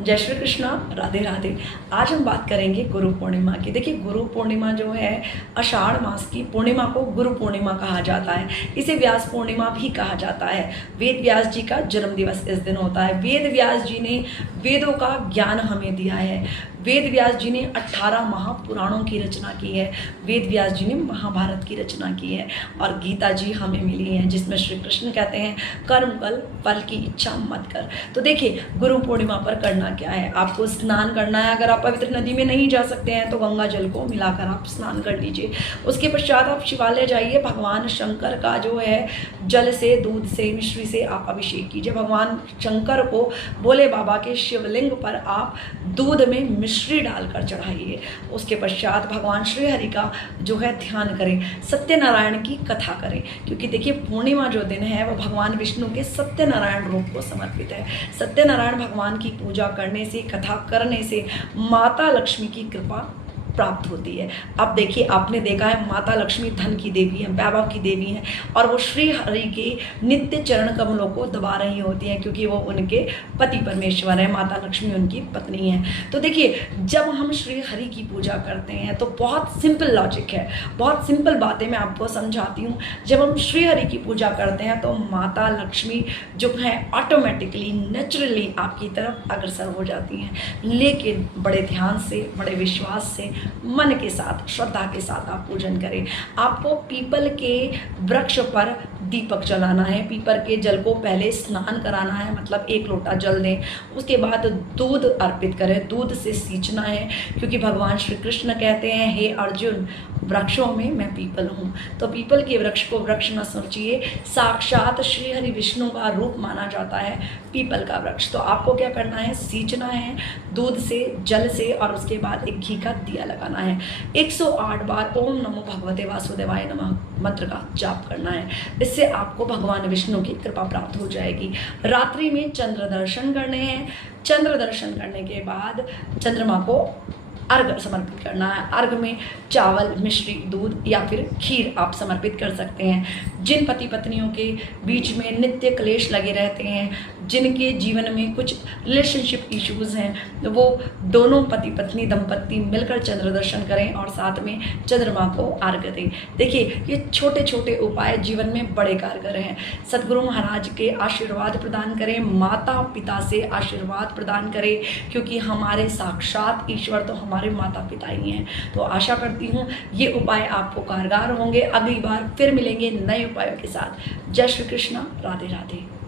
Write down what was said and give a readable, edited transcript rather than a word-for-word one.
जय श्री कृष्णा, राधे राधे। आज हम बात करेंगे गुरु पूर्णिमा की। देखिए, गुरु पूर्णिमा जो है आषाढ़ मास की पूर्णिमा को गुरु पूर्णिमा कहा जाता है। इसे व्यास पूर्णिमा भी कहा जाता है। वेद व्यास जी का जन्म दिवस इस दिन होता है। वेद व्यास जी ने वेदों का ज्ञान हमें दिया है। वेद व्यास जी ने 18 महापुराणों की रचना की है। वेद व्यास जी ने महाभारत की रचना की है और गीता जी हमें मिली है, जिसमें श्री कृष्ण कहते हैं कर्म कल, फल की इच्छा मत कर। तो देखिए, गुरु पूर्णिमा पर करना क्या है, आपको स्नान करना है। अगर आप पवित्र नदी में नहीं जा सकते हैं तो गंगा जल को मिलाकर आप स्नान कर लीजिए। उसके पश्चात आप शिवालय जाइए, भगवान शंकर का जो है जल से, दूध से, मिश्री से आप अभिषेक कीजिए। भगवान शंकर को भोले बाबा के शिवलिंग पर आप दूध में मिश्री डालकर चढ़ाइए। उसके पश्चात भगवान श्री हरि का जो है ध्यान करें, सत्यनारायण की कथा करें, क्योंकि देखिए पूर्णिमा जो दिन है वो भगवान विष्णु के सत्यनारायण रूप को समर्पित है। सत्यनारायण भगवान की पूजा करने से, कथा करने से माता लक्ष्मी की कृपा प्राप्त होती है। अब देखिए, आपने देखा है माता लक्ष्मी धन की देवी है, वैभव की देवी है, और वो श्री हरि के नित्य चरण कमलों को दबा रही होती हैं, क्योंकि वो उनके पति परमेश्वर है, माता लक्ष्मी उनकी पत्नी है। तो देखिए, जब हम श्री हरि की पूजा करते हैं तो बहुत सिंपल लॉजिक है, बहुत सिंपल बातें मैं आपको समझाती हूँ। जब हम श्री हरि की पूजा करते हैं तो माता लक्ष्मी जो है ऑटोमेटिकली, नेचुरली आपकी तरफ अग्रसर हो जाती हैं। लेकिन बड़े ध्यान से, बड़े विश्वास से, मन के साथ, श्रद्धा के साथ आप पूजन करें। आपको पीपल के वृक्ष पर दीपक जलाना है। पीपल के जल को पहले स्नान कराना है, मतलब 1 लोटा जल दें। उसके बाद दूध अर्पित करें, दूध से सींचना है, क्योंकि भगवान श्री कृष्ण कहते हैं, हे अर्जुन, वृक्षों में मैं पीपल हूँ। तो पीपल के वृक्ष को वृक्ष न सोचिए, साक्षात श्री हरि विष्णु का रूप माना जाता है पीपल का वृक्ष। तो आपको क्या करना है, सींचना है दूध से, जल से, और उसके बाद एक घी का दिया लगाना है। 108 बार ओम नमो भगवते वासुदेवाय नमः मंत्र का जाप करना है। इससे आपको भगवान विष्णु की कृपा प्राप्त हो जाएगी। रात्रि में चंद्र दर्शन करने हैं। चंद्र दर्शन करने के बाद चंद्रमा को अर्घ समर्पित करना है। अर्घ में चावल, मिश्री, दूध या फिर खीर आप समर्पित कर सकते हैं। जिन पति पत्नियों के बीच में नित्य क्लेश लगे रहते हैं, जिनके जीवन में कुछ रिलेशनशिप इश्यूज़ हैं, वो दोनों पति पत्नी दंपत्ति मिलकर चंद्र दर्शन करें और साथ में चंद्रमा को अर्घ दें। देखिए, ये छोटे छोटे उपाय जीवन में बड़े कारगर हैं। सदगुरु महाराज के आशीर्वाद प्रदान करें, माता पिता से आशीर्वाद प्रदान करें, क्योंकि हमारे साक्षात ईश्वर तो हमारे माता पिता ही हैं। तो आशा करती हूँ ये उपाय आपको कारगर होंगे। अगली बार फिर मिलेंगे नए उपायों के साथ। जय श्री कृष्णा, राधे राधे।